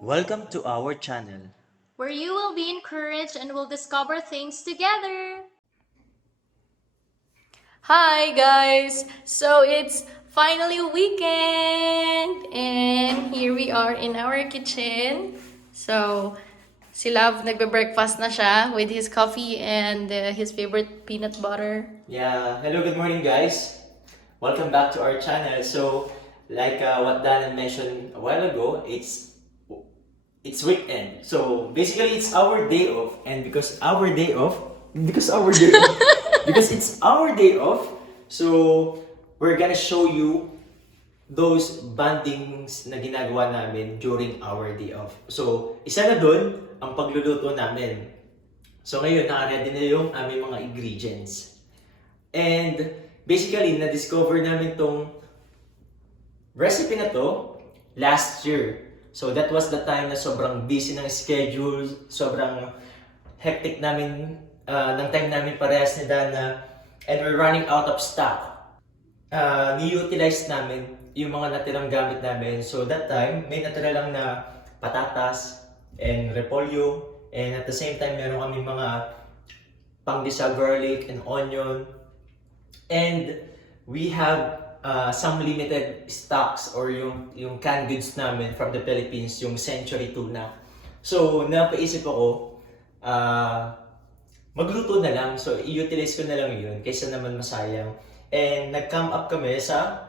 Welcome to our channel. where you will be encouraged and will discover things together. Hi guys! So it's finally weekend and here we are in our kitchen. So si Love nagbe-breakfast na siya with his coffee and his favorite peanut butter. Yeah, hello, good morning guys. Welcome back to our channel. So, like what Dan mentioned a while ago, it's weekend. So, basically it's our day off, and because because it's our day off, so we're gonna show you those bandings na ginagawa namin during our day off. So, isa na dun ang pagluluto namin. So, ngayon, naka-ready na yung aming mga ingredients. And, basically, na-discover namin tong recipe na to last year. So, that was the time na sobrang busy ng schedule, sobrang hectic namin, ng time namin parehas ni Dana, and we're running out of stock. Ni-utilize namin yung mga natirang gamit namin. So that time, may natira lang na patatas and repolyo. And at the same time, meron kami mga panggisa garlic and onion. And we have some limited stocks or yung canned goods namin from the Philippines, yung century tuna. So napaisip ako, magluto na lang. So i-utilize ko na lang yun kaysa naman masayang. And nag-come up kami sa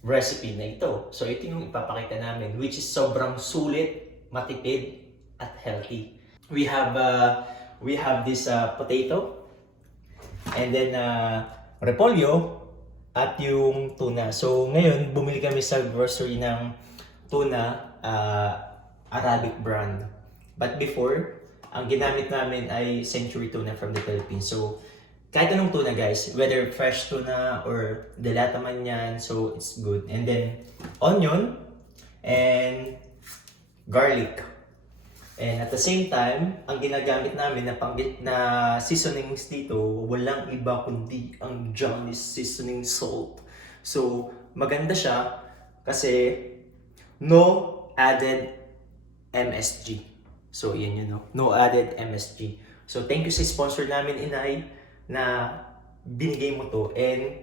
recipe na ito. So ito yung ipapakita namin, which is sobrang sulit, matipid, at healthy. We have this potato, and then repolyo, at yung tuna. So ngayon, bumili kami sa grocery ng tuna, Arabic brand. But before, ang ginamit namin ay century tuna from the Philippines. So kahit anong tuna guys, whether fresh tuna or delata man yan, so it's good. And then, onion and garlic. And at the same time, ang ginagamit namin na seasonings dito, walang iba kundi ang Johnny's seasoning salt. So, maganda siya kasi no added MSG. So, yan yun, no? No added MSG. So, thank you sa sponsor namin, Inay, na binigay mo to. And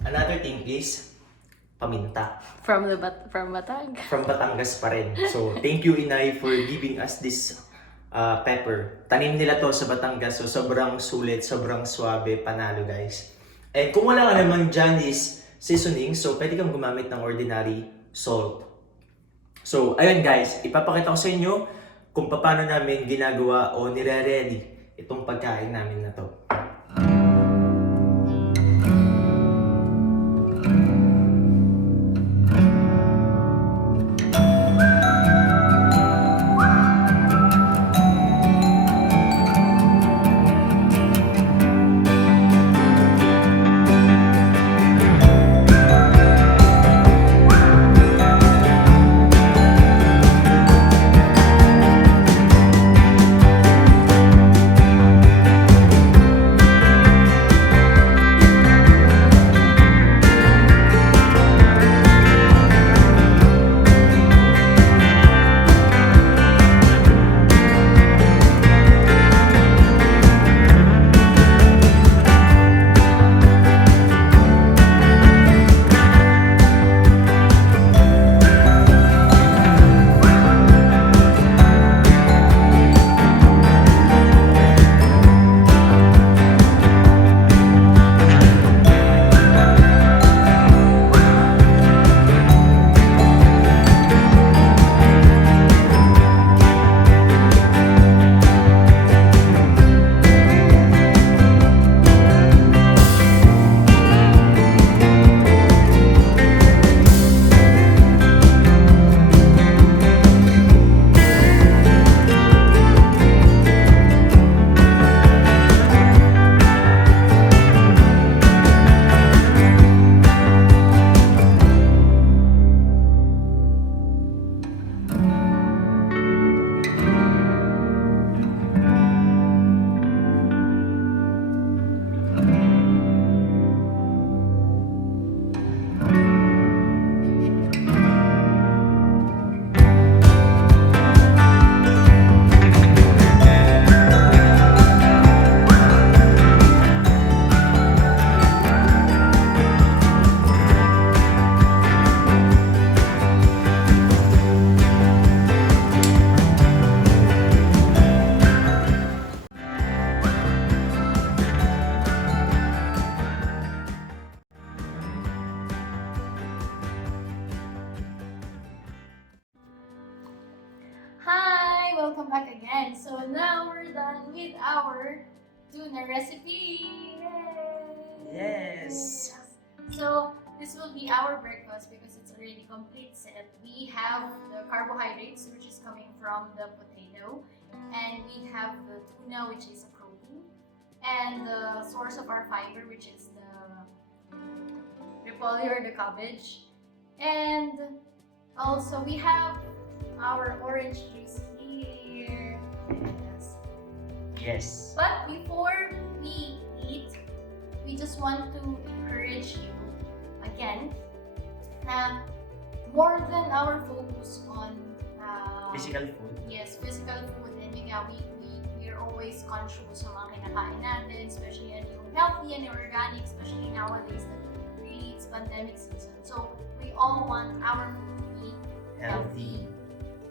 another thing is paminta. From Batangas. From Batangas pa rin. So thank you, Inay, for giving us this pepper. Tanim nila to sa Batangas. So sobrang sulit, sobrang swabe, panalo guys. And kung wala ka naman dyan is seasoning, so pwede kang gumamit ng ordinary salt. So ayun guys, ipapakita ko sa inyo kung paano namin ginagawa o nire-ready itong pagkain namin na to. welcome back again. So now we're done with our tuna recipe. Yay! Yes. So this will be our breakfast because it's already complete set. We have the carbohydrates, which is coming from the potato, and we have the tuna, which is a protein, and the source of our fiber, which is the repolyo or the cabbage, and also we have our orange juice here. Yes. But before we eat, we just want to encourage you again na more than our focus on Physical food. yes, physical food, and yun nga, we are always conscious sa mga kinakain natin, especially yan yung healthy and organic, especially nowadays that really it's pandemic season. So we all want our food to be healthy.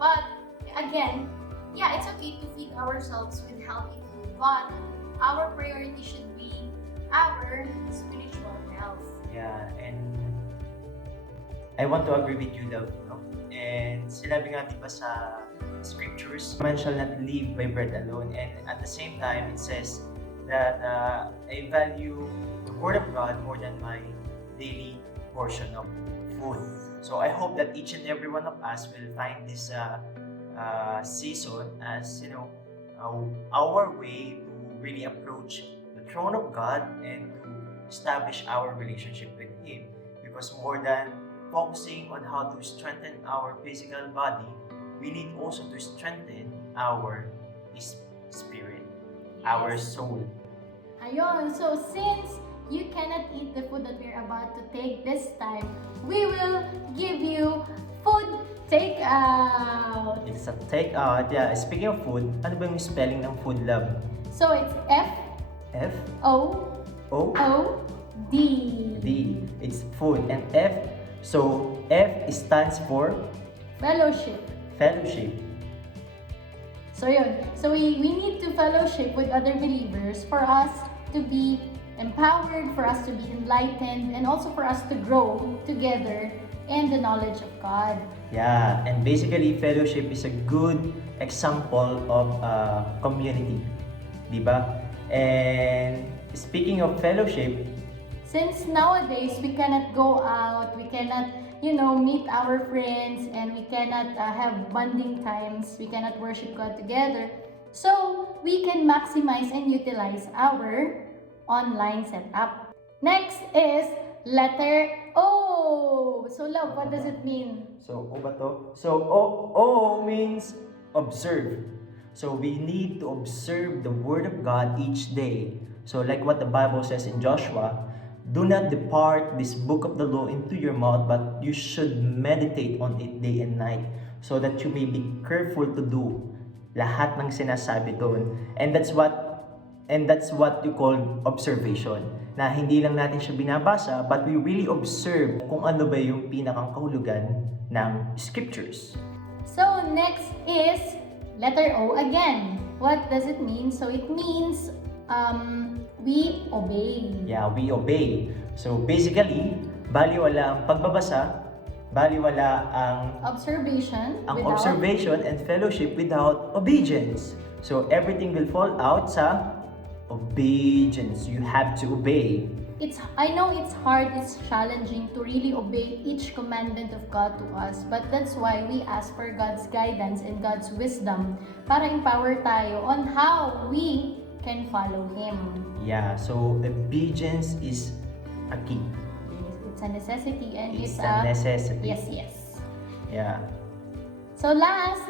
But again, yeah, it's okay to feed ourselves with healthy food, but our priority should be our spiritual health. Yeah, and I want to agree with you, love. No? And sinabi nga diba sa scriptures, man shall not live by bread alone. And at the same time, it says that I value the Word of God more than my daily portion of food. So I hope that each and every one of us will find this season as, you know, our way to really approach the throne of God and to establish our relationship with Him. Because more than focusing on how to strengthen our physical body, we need also to strengthen our spirit, our soul. Ayun, so since you cannot eat the food that we're about to take this time, we will give you food takeout. It's a takeout. Yeah, speaking of food, ano ba yung spelling ng food, love? So it's F F-O-O-D. O D. It's food. And F, so F stands for Fellowship. fellowship. So yun. So we need to fellowship with other believers for us to be empowered, for us to be enlightened, and also for us to grow together in the knowledge of God. Yeah, and basically fellowship is a good example of community, di ba? And speaking of fellowship, Since nowadays we cannot go out, we cannot, meet our friends, and we cannot have bonding times, we cannot worship God together, so we can maximize and utilize our online setup. Next is letter O. So love, what does it mean? so O ba to? So O means observe. So we need to observe the Word of God each day. So like what the Bible says in Joshua, do not depart this book of the law into your mouth, but you should meditate on it day and night, so that you may be careful to do lahat ng sinasabi doon. And that's what you call observation. Na hindi lang natin siya binabasa, but we really observe kung ano ba yung pinakang kahulugan ng scriptures. So next is letter O again. What does it mean? So it means we obey. Yeah, we obey. So basically, baliwala ang pagbabasa, baliwala ang Observation. observation and fellowship without obedience. So everything will fall out sa obedience. You have to obey. I know it's hard, it's challenging to really obey each commandment of God to us, but that's why we ask for God's guidance and God's wisdom para empower tayo on how we can follow Him. Yeah, so obedience is a key. It's a necessity, and It's a necessity. Yes. Yeah. So last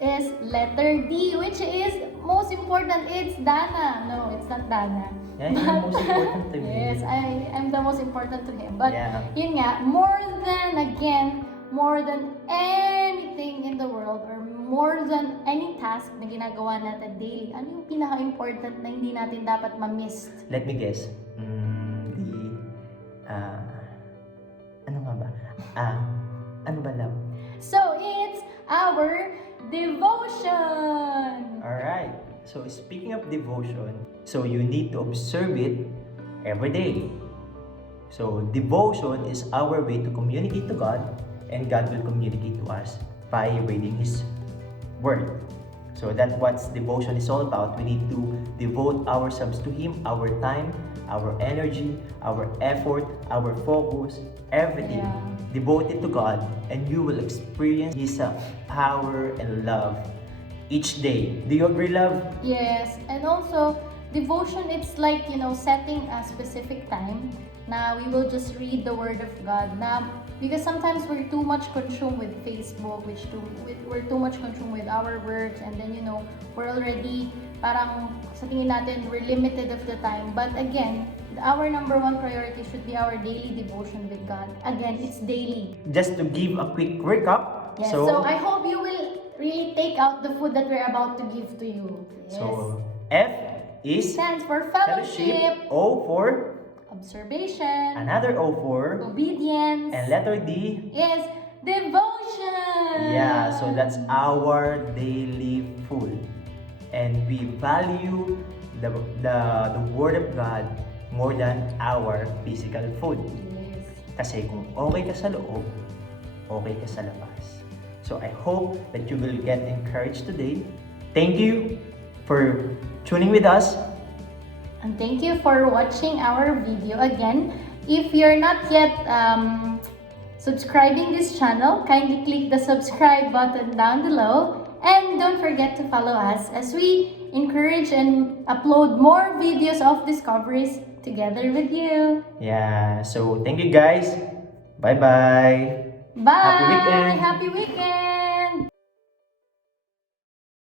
is letter D, which is most important. It's Dana. No, it's not Dana. Yeah, you're most important to me. Yes, I'm the most important to him. But Yeah. yun nga, more than anything in the world, or more than any task na ginagawa natin daily, ano yung pinaka-important na hindi natin dapat ma-miss? Let me guess. Ano nga ba? Ano ba, love? So, it's our devotion! Alright. So, speaking of devotion, so you need to observe it every day. So, devotion is our way to communicate to God, and God will communicate to us by reading His Word. So that's what devotion is all about. We need to devote ourselves to Him, our time, our energy, our effort, our focus, everything. Yeah. Devote it to God, and you will experience His power and love each day. Do you agree, love? Yes, and also devotion, it's like, setting a specific time na we will just read the word of God na, because sometimes we're too much consumed with Facebook, we're too much consumed with our works, and then we're already parang sa tingin natin we're limited of the time. But again, our number one priority should be our daily devotion with God. Again, it's daily. Just to give a quick recap. Yes, so I hope you will really take out the food that we're about to give to you. Yes. So F is Stands for fellowship, O for observation, another O for obedience, and letter D is devotion. Yeah, so that's our daily food. And we value the Word of God more than our physical food. Yes. Kasi kung okay ka sa loob, okay ka sa labas. So I hope that you will get encouraged today. Thank you for tuning with us. And thank you for watching our video. Again, if you're not yet subscribing this channel, kindly click the subscribe button down below. And don't forget to follow us as we encourage and upload more videos of discoveries together with you. Yeah, so thank you guys. Bye-bye. Bye! Happy weekend! Happy weekend!